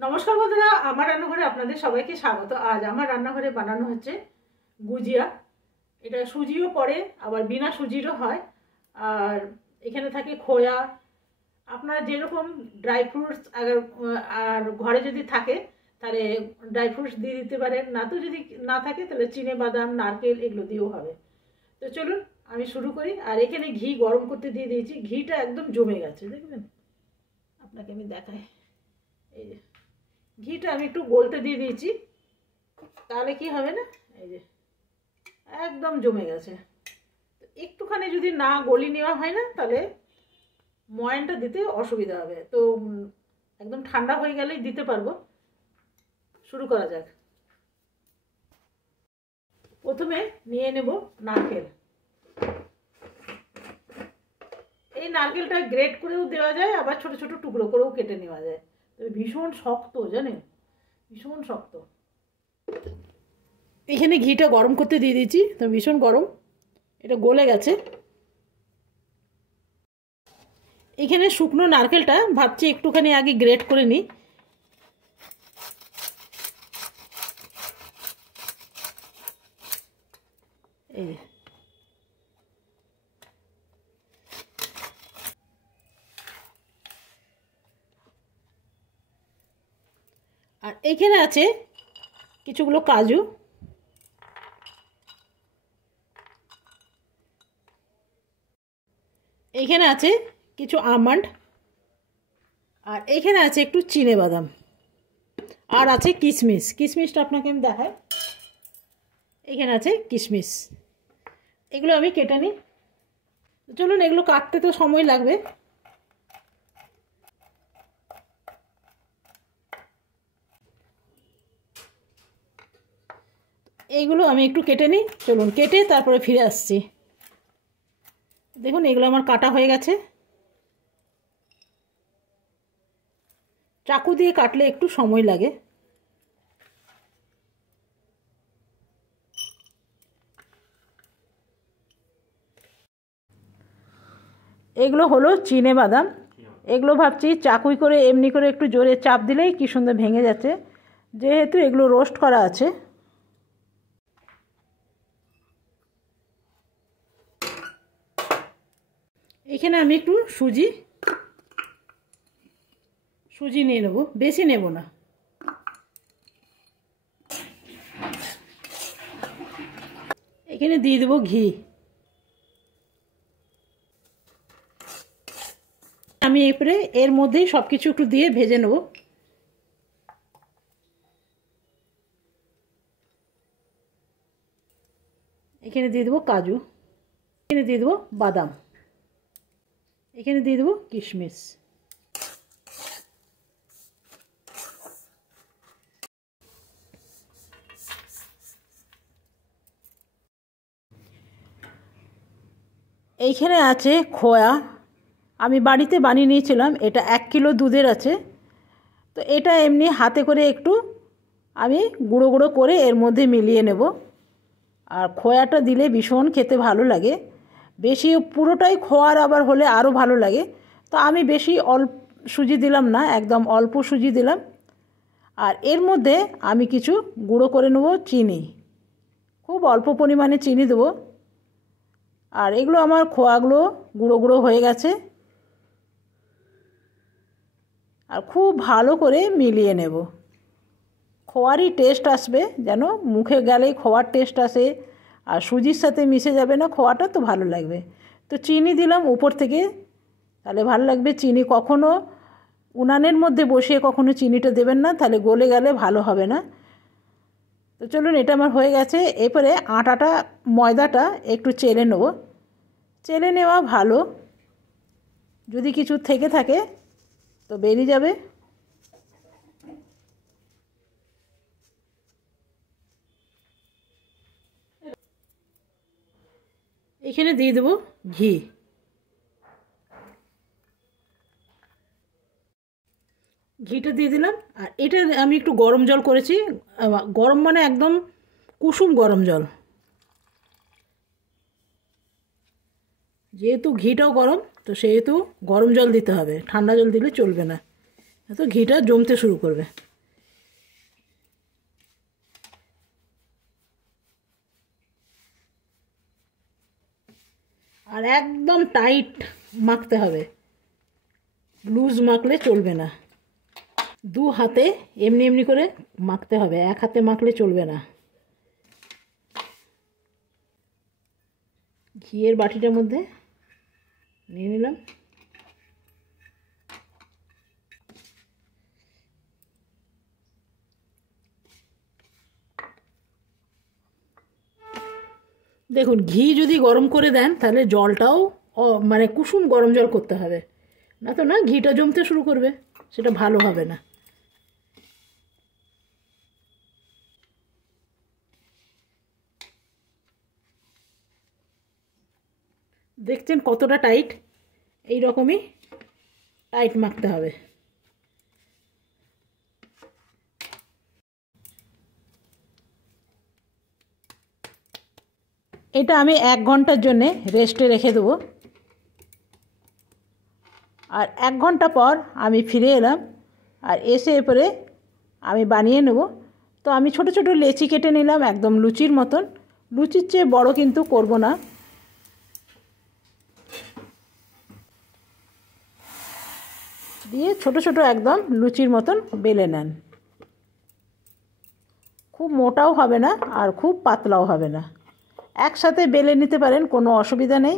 নমস্কার বন্ধুরা, আমার রান্নাঘরে আপনাদের সবাইকে স্বাগত। আজ আমার রান্নাঘরে বানানো হচ্ছে গুজিয়া। এটা সুজিও পড়ে, আবার বিনা সুজিরও হয়। আর এখানে থাকে খোয়া, আপনারা যেরকম ড্রাই ফ্রুটস আর ঘরে যদি থাকে তাহলে ড্রাই ফ্রুটস দিয়ে দিতে পারেন, না তো যদি না থাকে তাহলে চিনে বাদাম, নারকেল এগুলো দিয়েও হবে। তো চলুন আমি শুরু করি। আর এখানে ঘি গরম করতে দিয়ে দিয়েছি, ঘিটা একদম জমে গেছে, দেখবেন আপনাকে আমি দেখাই। এই যে ঘিটা আমি একটু গলতে দিয়ে দিয়েছি, তাহলে কি হবে না, এই যে একদম জমে গেছে। একটুখানি যদি না গলি নেওয়া হয় না তাহলে ময়ানটা দিতে অসুবিধা হবে। তো একদম ঠান্ডা হয়ে গেলেই দিতে পারবো। শুরু করা যাক। প্রথমে নিয়ে নেব নারকেল। এই নারকেলটা গ্রেট করেও দেওয়া যায়, আবার ছোট ছোট টুকরো করেও কেটে নেওয়া যায়। তবে ভীষণ শক্ত, জানেন, ভীষণ শক্ত। এখানে ঘিটা গরম করতে দিয়ে দিয়েছি, তো ভীষণ গরম, এটা গলে গেছে। এখানে শুকনো নারকেলটা ভাবছি একটুখানি আগে গ্রেট করে নিই। এই আর এখানে আছে কিছুগুলো কাজু, এইখানে আছে কিছু আমন্ড, আর এইখানে আছে একটু চিনে বাদাম, আর আছে কিশমিশ। কিশমিশটা আপনাকে আমি দেখাই, এখানে আছে কিশমিশ। এগুলো আমি কেটে নিই। চলুন, এগুলো কাটতে তো সময় লাগবে। এইগুলো আমি একটু কেটে নিই, চলুন কেটে তারপরে ফিরে আসছি। দেখুন এগুলো আমার কাটা হয়ে গেছে। চাকু দিয়ে কাটলে একটু সময় লাগে। এগুলো হলো চিনে বাদাম। এগুলো ভাবছি চাকুই করে এমনি করে একটু জোরে চাপ দিলেই কি সুন্দর ভেঙে যাচ্ছে, যেহেতু এগুলো রোস্ট করা আছে। এখানে আমি একটু সুজি নিয়ে নেব, বেশি নেব না। এখানে দিয়ে দেবো ঘি। আমি এরপরে এর মধ্যেই সব কিছু একটু দিয়ে ভেজে নেব। এখানে দিয়ে দেবো কাজু, এখানে দিয়ে দেবো বাদাম, এখানে দিয়ে দেবো কিশমিশ। এইখানে আছে খোয়া, আমি বাড়িতে বানিয়ে নিয়েছিলাম। এটা 1 কিলো দুধের আছে। তো এটা এমনি হাতে করে একটু আমি গুঁড়ো গুঁড়ো করে এর মধ্যে মিলিয়ে নেব। আর খোয়াটা দিলে ভীষণ খেতে ভালো লাগে। বেশি পুরোটাই খোয়ার আবার হলে আরও ভালো লাগে। তো আমি বেশি অল্প সুজি দিলাম না, একদম অল্প সুজি দিলাম। আর এর মধ্যে আমি কিছু গুঁড়ো করে নেব চিনি, খুব অল্প পরিমাণে চিনি দেবো। আর এগুলো আমার খোয়াগুলো গুঁড়ো গুঁড়ো হয়ে গেছে। আর খুব ভালো করে মিলিয়ে নেব। খোয়ারই টেস্ট আসবে, যেন মুখে গেলেই খোয়ার টেস্ট আসে। আর সুজির সাথে মিশে যাবে না খোয়াটা, তো ভালো লাগবে। তো চিনি দিলাম উপর থেকে, তাহলে ভালো লাগবে। চিনি কখনো উনানের মধ্যে বসিয়ে কখনো চিনিটা দেবেন না, তাহলে গলে গেলে ভালো হবে না। তো চলুন, এটা আমার হয়ে গেছে। এরপরে ময়দাটা একটু চেলে নেব। চেলে নেওয়া ভালো, যদি কিছু থেকে থাকে তো বেরিয়ে যাবে। এখানে দিয়ে দেবো ঘি। ঘিটা দিয়ে দিলাম। আর এটা আমি একটু গরম জল করেছি, গরম মানে একদম কুসুম গরম জল। যেহেতু ঘিটাও গরম, তো সেহেতু গরম জল দিতে হবে, ঠান্ডা জল দিলে চলবে না। তো ঘিটা জমতে শুরু করবে। আর একদম টাইট মাখতে হবে, লুজ মাখলে চলবে না। দু হাতে এমনি এমনি করে মাখতে হবে, এক হাতে মাখলে চলবে না। ঘিয়ের বাটিটার মধ্যে নিয়ে নিলাম। দেখুন, ঘি যদি গরম করে দেন তাহলে জলটাও মানে কুসুম গরম জল করতে হবে, না তো না ঘিটা জমতে শুরু করবে, সেটা ভালো হবে না। দেখছেন কতটা টাইট? এই রকমই টাইট মাখতে হবে। এটা আমি 1 ঘন্টার জন্যে রেস্টে রেখে দেবো। আর 1 ঘন্টা পর আমি ফিরে এলাম, আর এসে এরপরে আমি বানিয়ে নেব। তো আমি ছোট ছোট লেচি কেটে নিলাম, একদম লুচির মতন। লুচির চেয়ে বড় কিন্তু করব না। দিয়ে ছোট ছোট একদম লুচির মতন বেলে নেন। খুব মোটাও হবে না আর খুব পাতলাও হবে না, একসাথে বেলে নিতে পারেন, কোনো অসুবিধা নেই।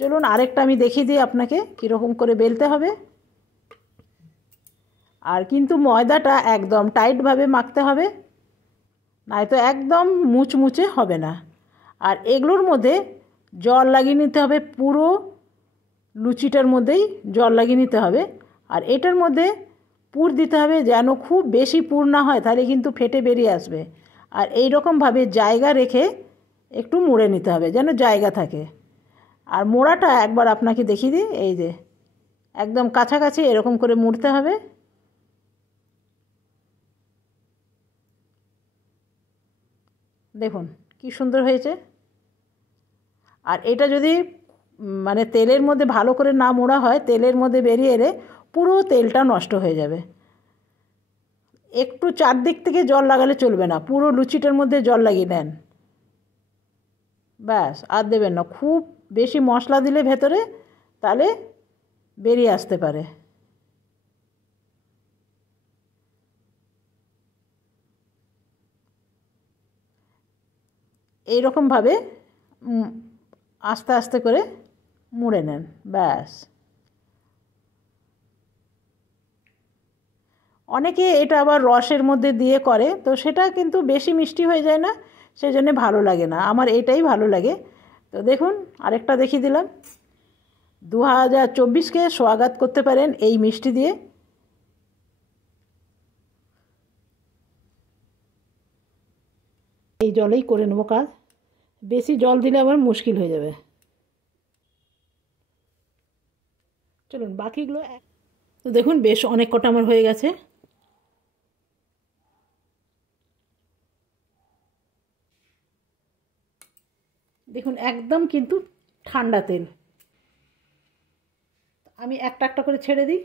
চলুন আরেকটা আমি দেখিয়ে দিই আপনাকে কীরকম করে বেলতে হবে। আর কিন্তু ময়দাটা একদম টাইটভাবে মাখতে হবে, নয়তো একদম মুচমুচে হবে না। আর এগুলোর মধ্যে জল লাগিয়ে নিতে হবে, পুরো লুচিটার মধ্যেই জল লাগিয়ে নিতে হবে। আর এটার মধ্যে পুর দিতে হবে, যেন খুব বেশি পুর না হয়, তাহলে কিন্তু ফেটে বেরিয়ে আসবে। আর এই রকমভাবে জায়গা রেখে একটু মুড়ে নিতে হবে, যেন জায়গা থাকে। আর মোড়াটা একবার আপনাকে দেখিয়ে দিই, এই যে একদম কাছাকাছি এরকম করে মুড়তে হবে। দেখুন কি সুন্দর হয়েছে। আর এটা যদি মানে তেলের মধ্যে ভালো করে না মোড়া হয়, তেলের মধ্যে বেরিয়ে এলে পুরো তেলটা নষ্ট হয়ে যাবে। একটু চারদিক থেকে জল লাগালে চলবে না, পুরো লুচিটার মধ্যে জল লাগিয়ে নেন, ব্যাস। আর দেবেন না, খুব বেশি মশলা দিলে ভেতরে তাহলে বেরিয়ে আসতে পারে। এইরকমভাবে আস্তে আস্তে করে মুড়ে নেন, ব্যাস। অনেকে এটা আবার রসের মধ্যে দিয়ে করে, তো সেটা কিন্তু বেশি মিষ্টি হয়ে যায় না, সেই জন্যে ভালো লাগে না। আমার এটাই ভালো লাগে। তো দেখুন আরেকটা দেখিয়ে দিলাম। 2024কে স্বাগত করতে পারেন এই মিষ্টি দিয়ে। এই জলেই করে নেবো কাজ, বেশি জল দিলে আবার মুশকিল হয়ে যাবে। চলুন বাকিগুলো। তো দেখুন বেশ অনেক কটা আমার হয়ে গেছে। দেখুন একদম কিন্তু ঠান্ডা তেল। আমি একটা একটা করে ছেড়ে দিই।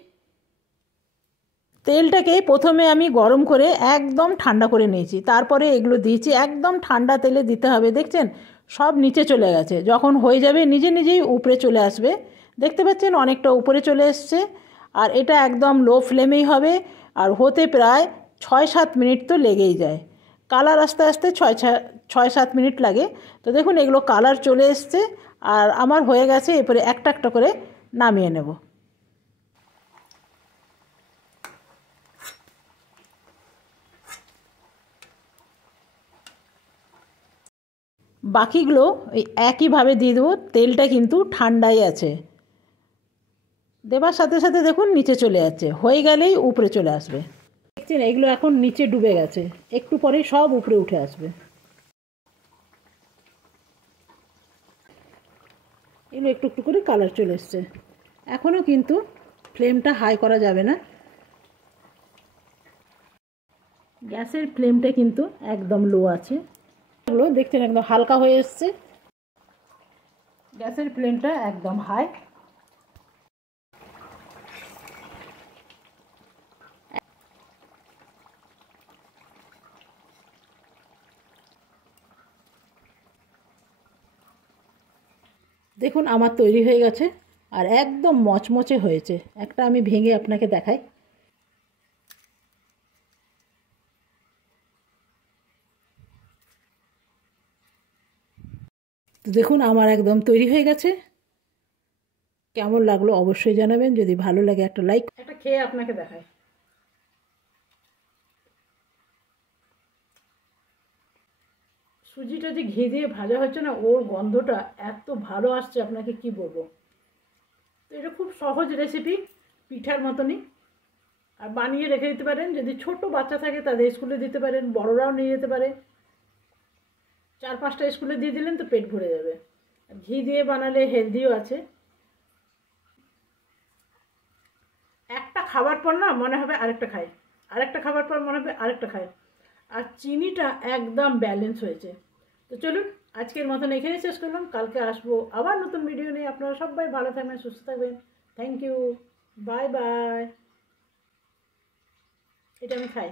তেলটাকে প্রথমে আমি গরম করে একদম ঠান্ডা করে নিয়েছি, তারপরে এগুলো দিয়েছি। একদম ঠান্ডা তেলে দিতে হবে। দেখছেন সব নিচে চলে গেছে, যখন হয়ে যাবে নিজে নিজেই উপরে চলে আসবে। দেখতে পাচ্ছেন অনেকটা উপরে চলে এসছে। আর এটা একদম লো ফ্লেমেই হবে, আর হতে প্রায় 6-7 মিনিট তো লেগেই যায়। কালার আস্তে আস্তে 6-7 মিনিট লাগে। তো দেখুন এগুলো কালার চলে এসছে, আর আমার হয়ে গেছে। এরপরে একটা একটা করে নামিয়ে নেব। বাকিগুলো ওই একইভাবে দিয়ে দেবো। তেলটা কিন্তু ঠান্ডাই আছে, দেবার সাথে সাথে দেখুন নিচে চলে যাচ্ছে, হয়ে গেলেই উপরে চলে আসবে। দেখছেন এগুলো এখন নিচে ডুবে গেছে, একটু পরেই সব উপরে উঠে আসবে। এগুলো একটু একটু করে কালার চলে এসছে। এখনও কিন্তু ফ্লেমটা হাই করা যাবে না, গ্যাসের ফ্লেমটা কিন্তু একদম লো আছে। এগুলো দেখছেন একদম হালকা হয়ে এসছে, গ্যাসের ফ্লেমটা একদম হাই। দেখুন আমার তৈরি হয়ে গেছে আর একদম মচমচে হয়েছে। একটা আমি ভেঙে আপনাকে দেখাই। তো দেখুন আমার একদম তৈরি হয়ে গেছে। কেমন লাগলো অবশ্যই জানাবেন, যদি ভালো লাগে একটা লাইক। একটা খেয়ে আপনাকে দেখাই। সুজিটা যে ঘি দিয়ে ভাজা হচ্ছে না, ওর গন্ধটা এত ভালো আসছে আপনাকে কি বলবো। তো এটা খুব সহজ রেসিপি, পিঠার মতনই। আর বানিয়ে রেখে দিতে পারেন, যদি ছোট বাচ্চা থাকে তাদের স্কুলে দিতে পারেন, বড়রাও নিয়ে যেতে পারে। 4-5টা স্কুলে দিয়ে দিলেন তো পেট ভরে যাবে। ঘি দিয়ে বানালে হেলদিও আছে। একটা খাবার পর না মনে হবে আরেকটা খাই, আরেকটা খাবার পর মনে হবে আরেকটা খাই। আর চিনিটা একদম ব্যালেন্স হয়েছে। তো চলুন আজকের মতন এখানেই শেষ করলাম। কালকে আসবো আবার নতুন ভিডিও নিয়ে। আপনারা সবাই ভালো থাকবেন, সুস্থ থাকবেন। Thank you, bye bye. এটা আমি খাই।